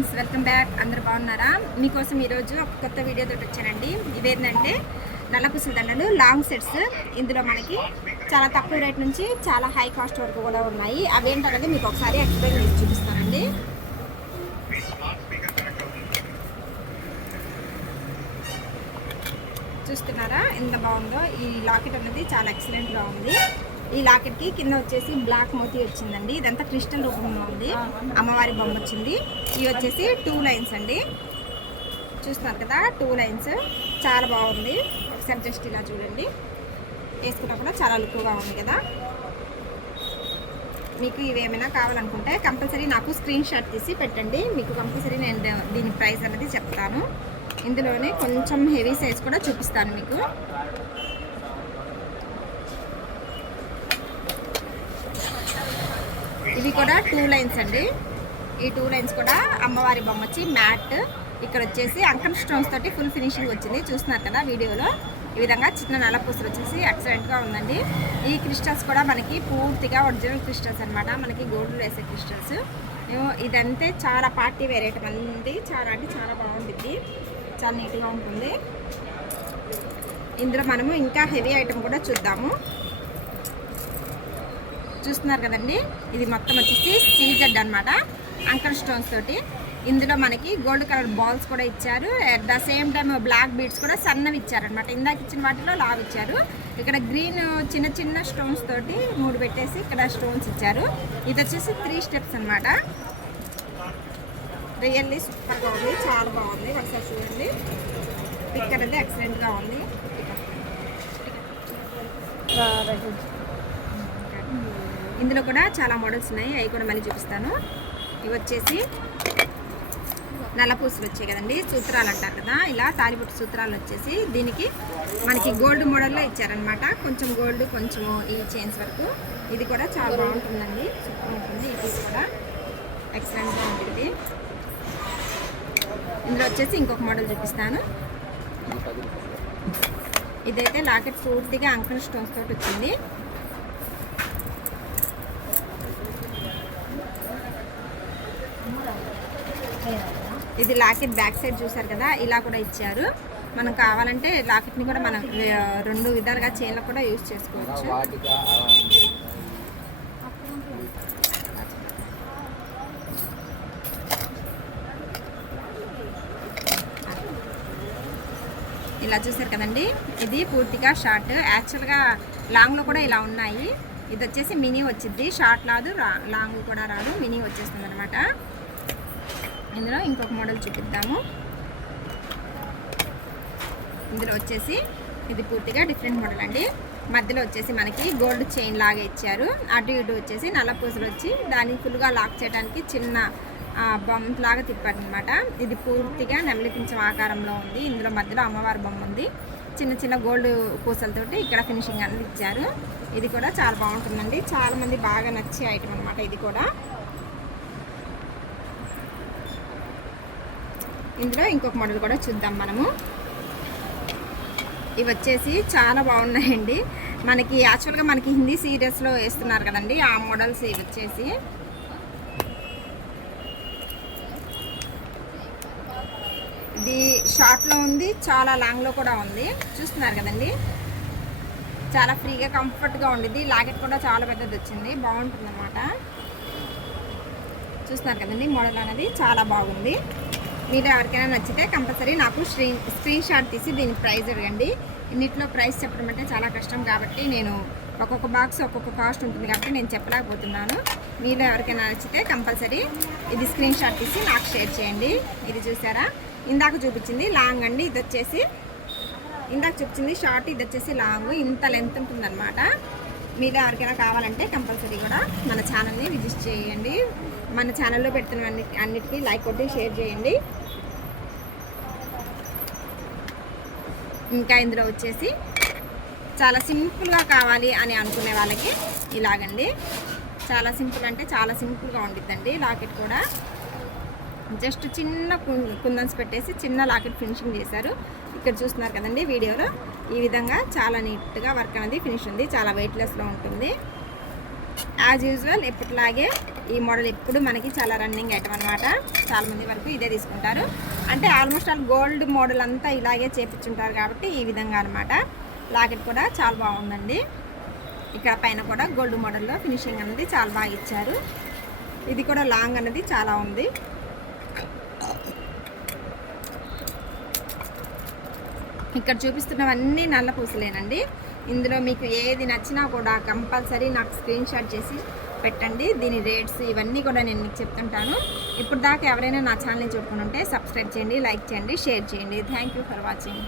Friends, welcome back. అందరూ బాగున్నారా? మీకోసం ఈరోజు ఒక కొత్త వీడియోతో వచ్చానండి. ఇవేంటంటే నల్ల పుసల దండలు లాంగ్ సెట్స్. ఇందులో మనకి చాలా తక్కువ రేట్ నుంచి చాలా హై కాస్ట్ వరకు కూడా ఉన్నాయి. అవేంటనేది మీకు ఒకసారి ఎక్స్ప్లెయిన్ చేసి చూపిస్తానండి. చూస్తున్నారా ఎంత బాగుందో? ఈ లాకెట్ అనేది చాలా ఎక్సలెంట్గా ఉంది. ఈ లాకెట్కి కింద వచ్చేసి బ్లాక్ మోతీ వచ్చిందండి. ఇదంతా క్రిస్టల్ రూపంలో ఉంది. అమ్మవారి బొమ్మ వచ్చింది. ఇవి వచ్చేసి 2 లైన్స్ అండి. చూస్తున్నారు కదా, 2 లైన్స్ చాలా బాగుంది. ఒకసారి జస్ట్ ఇలా చూడండి. వేసుకున్నప్పుడు చాలా లుక్గా ఉంది కదా. మీకు ఇవేమైనా కావాలనుకుంటే కంపల్సరీ నాకు స్క్రీన్ షాట్ తీసి పెట్టండి. మీకు కంపల్సరీ నేను దీని ప్రైస్ అనేది చెప్తాను. ఇందులోనే కొంచెం హెవీ సైజ్ కూడా చూపిస్తాను మీకు. ఇవి కూడా 2 లైన్స్ అండి. ఈ 2 లైన్స్ కూడా అమ్మవారి బొమ్మ వచ్చి మ్యాట్. ఇక్కడ వచ్చేసి అంకన్ స్టోన్స్ తోటి ఫుల్ ఫినిషింగ్ వచ్చింది. చూస్తున్నారు కదా వీడియోలో. ఈ విధంగా చిన్న నల్ల పూసలు వచ్చేసి ఎక్సలెంట్గా ఉందండి. ఈ క్రిస్టల్స్ కూడా మనకి పూర్తిగా ఒరిజినల్ క్రిస్టల్స్ అనమాట. మనకి గోల్డ్ వేసే క్రిస్టల్స్. ఇదంతే చాలా పార్టీ వెరైటీ ఉంది. చాలా అంటే చాలా బాగుంటుంది. చాలా నీట్గా ఉంటుంది. ఇందులో మనము ఇంకా హెవీ ఐటమ్ కూడా చూద్దాము. చూస్తున్నారు కదండి, ఇది మొత్తం వచ్చేసి సీజెడ్ అనమాట, అంకల్ స్టోన్స్ తోటి. ఇందులో మనకి గోల్డ్ కలర్ బాల్స్ కూడా ఇచ్చారు. At the same time black beads కూడా సన్నవి ఇచ్చారనమాట. ఇందాక ఇచ్చిన వాటిలో లావ్ ఇచ్చారు. ఇక్కడ గ్రీన్ చిన్న చిన్న స్టోన్స్ తోటి 3 పెట్టేసి ఇక్కడ స్టోన్స్ ఇచ్చారు. ఇది వచ్చేసి 3 స్టెప్స్ అనమాట. రియల్లీ సూపర్గా ఉంది, చాలా బాగుంది. ఒకసారి చూడండి, పిక్ అనేది ఎక్సలెంట్గా ఉంది. ఇందులో కూడా చాలా మోడల్స్ ఉన్నాయి. అవి కూడా మళ్ళీ చూపిస్తాను. ఇవి వచ్చేసి నల్ల పూసలు వచ్చాయి కదండి, సూత్రాలు అంటారు కదా. ఇలా తాలిబొట్టు సూత్రాలు వచ్చేసి దీనికి మనకి గోల్డ్ మోడల్లో ఇచ్చారనమాట. కొంచెం గోల్డ్, కొంచెం ఈ చైన్స్ వరకు. ఇది కూడా చాలా బాగుంటుందండి, సూపర్ ఉంటుంది. ఈ పీస్ కూడా ఎక్సలెంట్గా ఉంటుంది. ఇందులో వచ్చేసి ఇంకొక మోడల్ చూపిస్తాను. ఇదైతే లాకెట్ పూర్తిగా అంకన్ స్టోన్స్ తోటి వచ్చింది. ఇది లాకెట్ బ్యాక్ సైడ్ చూసారు కదా, ఇలా కూడా ఇచ్చారు. మనం కావాలంటే లాకెట్ని కూడా మనం 2 విధాలుగా చైన్లో కూడా యూజ్ చేసుకోవచ్చు. ఇలా చూసారు కదండి, ఇది పూర్తిగా షార్ట్. యాక్చువల్గా లాంగ్లో కూడా ఇలా ఉన్నాయి. ఇది వచ్చేసి మినీ వచ్చింది. షార్ట్ రాదు, లాంగ్ కూడా రాదు, మినీ వచ్చేస్తుంది అనమాట. ఇందులో ఇంకొక మోడల్ చూపిద్దాము. ఇందులో వచ్చేసి ఇది పూర్తిగా డిఫరెంట్ మోడల్ అండి. మధ్యలో వచ్చేసి మనకి గోల్డ్ చైన్ లాగా ఇచ్చారు. అటు ఇటు వచ్చేసి నల్ల పూసలు వచ్చి దాన్ని ఫుల్గా లాక్ చేయడానికి చిన్న బొమ్మ లాగా తిప్పారనమాట. ఇది పూర్తిగా నెమలి పింఛం ఆకారంలో ఉంది. ఇందులో మధ్యలో అమ్మవారి బొమ్మ ఉంది. చిన్న చిన్న గోల్డ్ పూసలతోటి ఇక్కడ ఫినిషింగ్ అనేది ఇచ్చారు. ఇది కూడా చాలా బాగుంటుందండి. చాలామంది బాగా నచ్చే ఐటమ్ అనమాట. ఇది కూడా ఇందులో ఇంకొక మోడల్ కూడా చూద్దాం మనము. ఇవి వచ్చేసి చాలా బాగున్నాయండి. మనకి యాక్చువల్గా మనకి హిందీ సీరియల్స్లో వేస్తున్నారు కదండి, ఆ మోడల్స్. ఇవి వచ్చేసి ఇది షార్ట్లో ఉంది, చాలా లాంగ్లో కూడా ఉంది. చూస్తున్నారు కదండి, చాలా ఫ్రీగా కంఫర్ట్గా ఉండిద్ది. లాకెట్ కూడా చాలా పెద్దది వచ్చింది, బాగుంటుంది అన్నమాట. చూస్తున్నారు కదండి, మోడల్ అనేది చాలా బాగుంది. మీరు ఎవరికైనా నచ్చితే కంపల్సరీ నాకు స్క్రీన్ షాట్ తీసి దీని ప్రైస్ అడగండి. ఇన్నిట్లో ప్రైస్ చెప్పడం అంటే చాలా కష్టం కాబట్టి నేను ఒక్కొక్క బాక్స్ ఒక్కొక్క కాస్ట్ ఉంటుంది కాబట్టి నేను చెప్పలేకపోతున్నాను. మీరు ఎవరికైనా నచ్చితే కంపల్సరీ ఇది స్క్రీన్ షాట్ తీసి నాకు షేర్ చేయండి. ఇది చూసారా, ఇందాక చూపించింది లాంగ్ అండి. ఇది వచ్చేసి ఇందాక చూపించింది షార్ట్, ఇది వచ్చేసి లాంగ్. ఇంత లెంత్ ఉంటుందన్నమాట. మీరు ఎవరికైనా కావాలంటే కంపల్సరీ కూడా మన ఛానల్ని విజిట్ చేయండి. మన ఛానల్లో పెడుతున్న అన్నిటికీ లైక్ కొట్టి షేర్ చేయండి. ఇంకా ఇందులో వచ్చేసి చాలా సింపుల్గా కావాలి అని అనుకునే వాళ్ళకి ఇలాగండి. చాలా సింపుల్ అంటే చాలా సింపుల్గా ఉండిద్దండి. లాకెట్ కూడా జస్ట్ చిన్న కుందన్స్ పెట్టేసి చిన్న లాకెట్ ఫినిషింగ్ చేశారు. ఇక్కడ చూస్తున్నారు కదండి వీడియోలో. ఈ విధంగా చాలా నీట్గా వర్క్ అనేది ఫినిష్ ఉంది. చాలా వెయిట్లెస్లో ఉంటుంది. యాజ్ యూజువల్ ఎప్పటిలాగే ఈ మోడల్ ఎప్పుడు మనకి చాలా రన్నింగ్ ఐటమ్ అనమాట. చాలామంది వరకు ఇదే తీసుకుంటారు. అంటే ఆల్మోస్ట్ ఆల్ గోల్డ్ మోడల్ అంతా ఇలాగే చేపించుంటారు కాబట్టి ఈ విధంగా అనమాట. లాకెట్ కూడా చాలా బాగుందండి. ఇక్కడ పైన కూడా గోల్డ్ మోడల్లో ఫినిషింగ్ అనేది చాలా బాగా ఇచ్చారు. ఇది కూడా లాంగ్ అనేది చాలా ఉంది. ఇక్కడ చూపిస్తున్నవన్నీ నల్ల పూసలేనండి. ఇందులో మీకు ఏది నచ్చినా కూడా కంపల్సరీ నాకు స్క్రీన్ షాట్ చేసి పెట్టండి. దీని రేట్స్ ఇవన్నీ కూడా నేను మీకు చెప్తుంటాను. ఇప్పుడు దాకా ఎవరైనా నా ఛానల్ని చూడుకుని ఉంటే సబ్స్క్రైబ్ చేయండి, లైక్ చేయండి, షేర్ చేయండి. Thank you for watching.